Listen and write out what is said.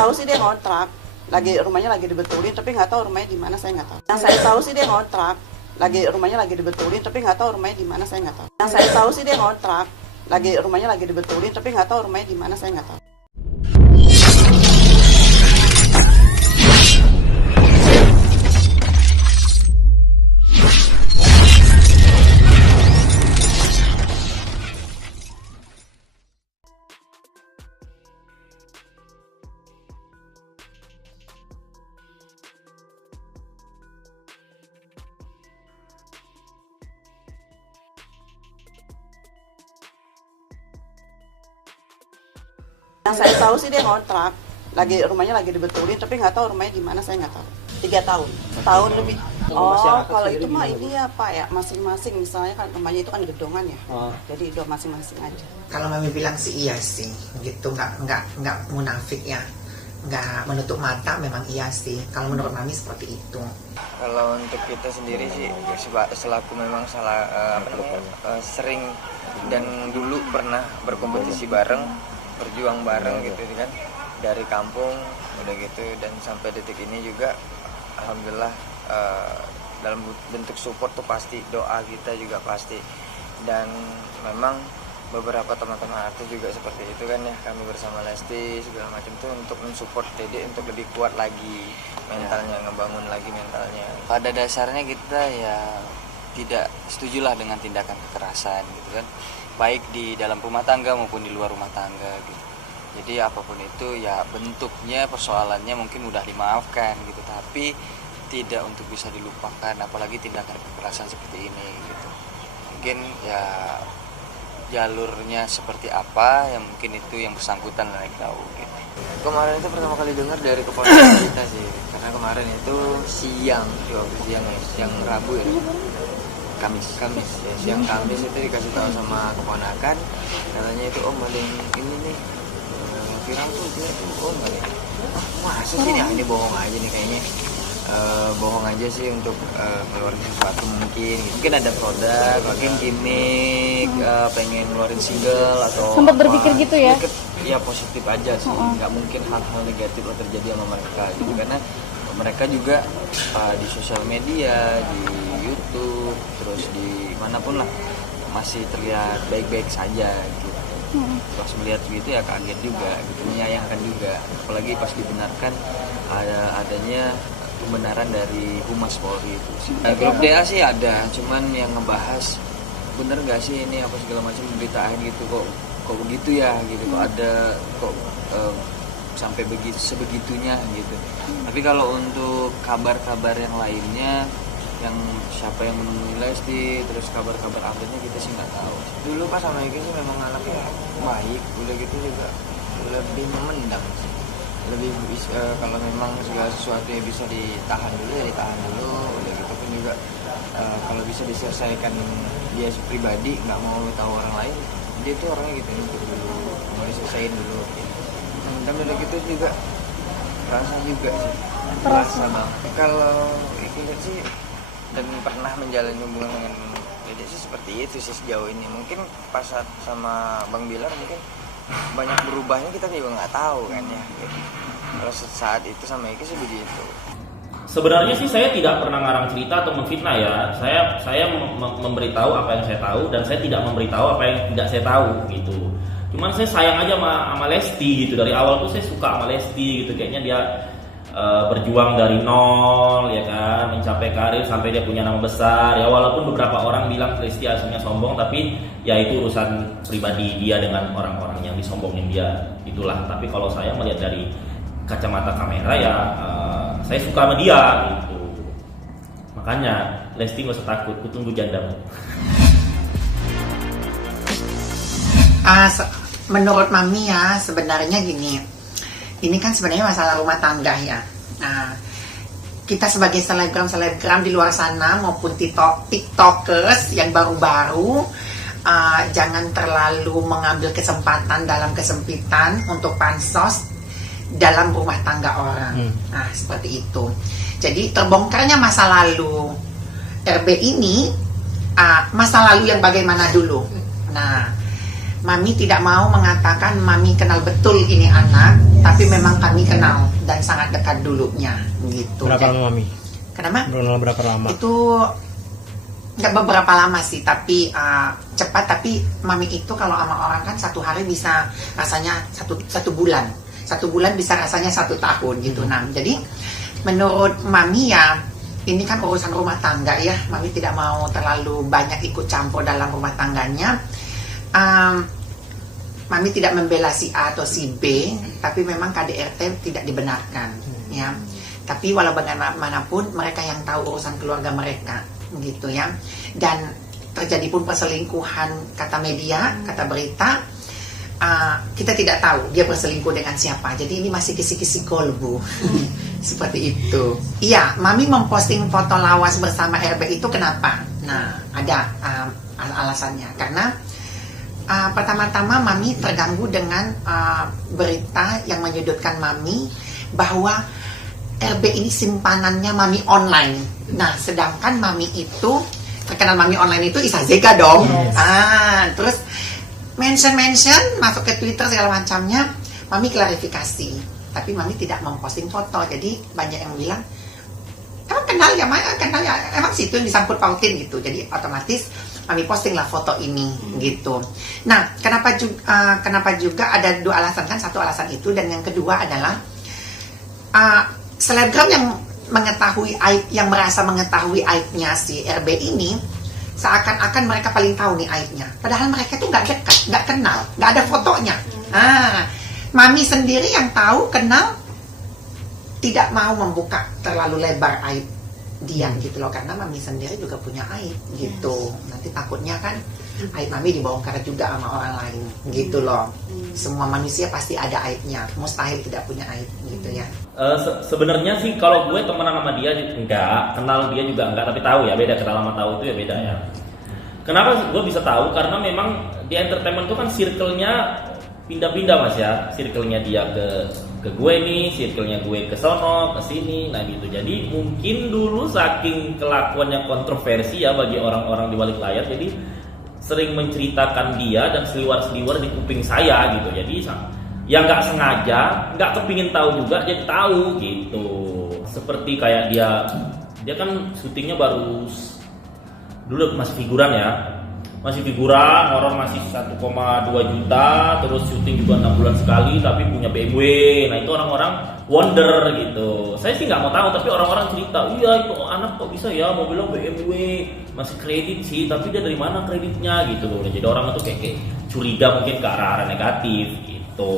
tahu sih dia ngontrak, rumahnya lagi dibetulin, tapi nggak tahu rumahnya di mana, saya nggak tahu. Yang saya tahu sih dia ngontrak, rumahnya lagi dibetulin, tapi nggak tahu rumahnya di mana, saya nggak tahu. Yang saya tahu sih dia ngontrak, rumahnya lagi dibetulin, tapi nggak tahu rumahnya di mana, saya nggak tahu. Yang saya tahu sih dia ngontrak, rumahnya lagi dibetulin, tapi nggak tahu rumahnya di mana, saya nggak tahu. 3 tahun, setahun lebih. Oh, kalau itu mah ini ya Pak ya, masing-masing. Misalnya kan rumahnya itu kan gedongan ya, jadi itu masing-masing aja. Kalau Mami bilang sih iya sih, gitu, nggak munafik ya, nggak menutup mata, memang iya sih. Kalau menurut Mami seperti itu. Kalau untuk kita sendiri sih, selaku memang sering dan dulu pernah berkompetisi bareng, berjuang bareng gitu kan, dari kampung udah gitu, dan sampai detik ini juga alhamdulillah dalam bentuk support tuh pasti, doa kita juga pasti, dan memang beberapa teman-teman artis juga seperti itu kan ya, kami bersama Lesti segala macam tuh untuk mensupport Dede untuk lebih kuat lagi mentalnya, ngebangun lagi mentalnya. Pada dasarnya kita ya tidak setujulah dengan tindakan kekerasan gitu kan, baik di dalam rumah tangga maupun di luar rumah tangga gitu. Jadi apapun itu ya bentuknya, persoalannya mungkin udah dimaafkan gitu, tapi tidak untuk bisa dilupakan, apalagi tindakan kekerasan seperti ini gitu. Mungkin ya jalurnya seperti apa yang mungkin itu yang bersangkutan naik tahu gitu. Kemarin itu pertama kali dengar dari keponakan kita sih, karena kemarin itu siang Rabu ya, Kamis ya, siang Kamis itu dikasih tahu sama keponakan, katanya itu om ada yang ini nih viral tuh, dia tuh om kali, masa sih ini bohong aja nih kayaknya, bohong aja sih untuk ngeluarin sesuatu mungkin ada produk, mungkin gimmick, pengen ngeluarin single atau sempat berpikir gitu ya? Ya positif aja sih, nggak mungkin hal-hal negatif yang terjadi sama mereka gitu, karena mereka juga di sosial media, di YouTube, terus di manapun lah masih terlihat baik-baik saja gitu. Pas melihat gitu ya kaget juga gitu, menyayangkan juga, apalagi pas dibenarkan adanya pembenaran dari Humas Polri itu sih. Grup DA sih ada, cuman yang ngebahas bener gak sih ini apa segala macam beritain gitu, kok begitu ya gitu, kok ada sampai sebegitunya gitu. Tapi kalau untuk kabar-kabar yang lainnya, yang siapa yang menemui Lesti, terus kabar-kabar update-nya kita sih nggak tahu. Dulu pas sama Egi sih memang anaknya baik, udah gitu juga lebih memendam sih. Lebih kalau memang segala sesuatu yang bisa ditahan dulu ya ditahan dulu, udah gitu pun juga kalau bisa diselesaikan dia pribadi, nggak mau tahu orang lain, dia tuh orangnya gitu nutup dulu, mau diselesain dulu gitu. Dan udah gitu juga terasa juga sih, terasa banget. Kalau Egi lihat sih dan pernah menjalani hubungan dengan Dede sih seperti itu sih sejauh ini. Mungkin pas sama Bang Bilar mungkin banyak berubahnya, kita juga nggak tahu kan ya gitu. Kalau saat itu sama Eki sih begitu. Sebenarnya sih saya tidak pernah ngarang cerita atau memfitnah ya. Saya memberitahu apa yang saya tahu, dan saya tidak memberitahu apa yang tidak saya tahu gitu. Cuman saya sayang aja sama Lesti gitu. Dari awal tuh saya suka sama Lesti gitu, kayaknya dia berjuang dari nol ya kan, mencapai karir sampai dia punya nama besar ya, walaupun beberapa orang bilang Lesti aslinya sombong, tapi ya itu urusan pribadi dia dengan orang-orang yang disombongin dia itulah. Tapi kalau saya melihat dari kacamata kamera ya saya suka sama dia gitu, makanya Lesti gak usah takut, kutunggu jandamu. Menurut Mami ya sebenarnya gini, ini kan sebenarnya masalah rumah tangga ya. Nah, kita sebagai selebgram di luar sana maupun tiktokers yang baru-baru, jangan terlalu mengambil kesempatan dalam kesempitan untuk pansos dalam rumah tangga orang. Nah, seperti itu. Jadi terbongkarnya masa lalu RB ini, masa lalu yang bagaimana dulu. Nah, Mami tidak mau mengatakan Mami kenal betul ini anak, tapi memang kami kenal dan sangat dekat dulunya gitu. Berapa lama Mami? Kenapa? Berapa lama? Itu nggak beberapa lama sih, tapi cepat. Tapi Mami itu kalau sama orang kan 1 hari bisa rasanya satu bulan. 1 bulan bisa rasanya 1 tahun gitu. Nah, jadi menurut Mami ya, ini kan urusan rumah tangga ya. Mami tidak mau terlalu banyak ikut campur dalam rumah tangganya. Mami tidak membela si A atau si B, tapi memang KDRT tidak dibenarkan ya. Tapi walau bagaimanapun mereka yang tahu urusan keluarga mereka gitu ya. Dan terjadi pun perselingkuhan, kata media, kata berita, kita tidak tahu dia berselingkuh dengan siapa. Jadi ini masih kisi-kisi kolbu. Seperti itu. Iya, Mami memposting foto lawas bersama RB itu kenapa? Nah, ada alasannya. Karena pertama-tama Mami terganggu dengan berita yang menyudutkan Mami bahwa RB ini simpanannya Mami online. Nah, sedangkan Mami itu terkenal Mami online itu Isa Zega dong. Yes. Terus mention masuk ke Twitter segala macamnya. Mami klarifikasi, tapi Mami tidak memposting foto. Jadi banyak yang bilang, emang kenal ya, emang situ yang disangkut pautin gitu. Jadi otomatis Mami posting lah foto ini gitu. Nah, kenapa juga ada 2 alasan kan? Satu alasan itu, dan yang kedua adalah selebgram yang mengetahui aib, yang merasa mengetahui aibnya si RB ini, seakan-akan mereka paling tahu nih aibnya. Padahal mereka tuh nggak dekat, nggak kenal, nggak ada fotonya. Mami sendiri yang tahu, kenal, tidak mau membuka terlalu lebar aib dia gitu loh, karena Mami sendiri juga punya aib gitu. Nanti takutnya kan aib Mami dibongkar juga sama orang lain gitu loh. Semua manusia pasti ada aibnya, mustahil tidak punya aib gitu ya. Sebenarnya sih kalau gue temenan sama dia enggak, kenal dia juga enggak, tapi tahu ya, beda kenal sama tahu itu ya beda ya. Kenapa gue bisa tahu? Karena memang di entertainment itu kan circle-nya pindah-pindah Mas ya. Circle-nya dia ke gue nih, circle-nya gue ke sono, ke sini, nah gitu. Jadi mungkin dulu saking kelakuannya kontroversi ya bagi orang-orang di balik layar, jadi sering menceritakan dia dan seliwar-seliwar di kuping saya gitu. Jadi ya nggak sengaja, nggak kepingin tahu juga, jadi tahu gitu. Seperti kayak dia kan syutingnya baru dulu masih figuran ya, masih figuran, orang masih 1,2 juta, terus syuting juga 6 bulan sekali, tapi punya BMW. Nah itu orang-orang wonder gitu. Saya sih nggak mau tahu, tapi orang-orang cerita, iya itu anak kok bisa ya mobilnya BMW, masih kredit sih, tapi dia dari mana kreditnya gitu. Jadi orang itu kayak curiga mungkin ke arah-arah negatif gitu.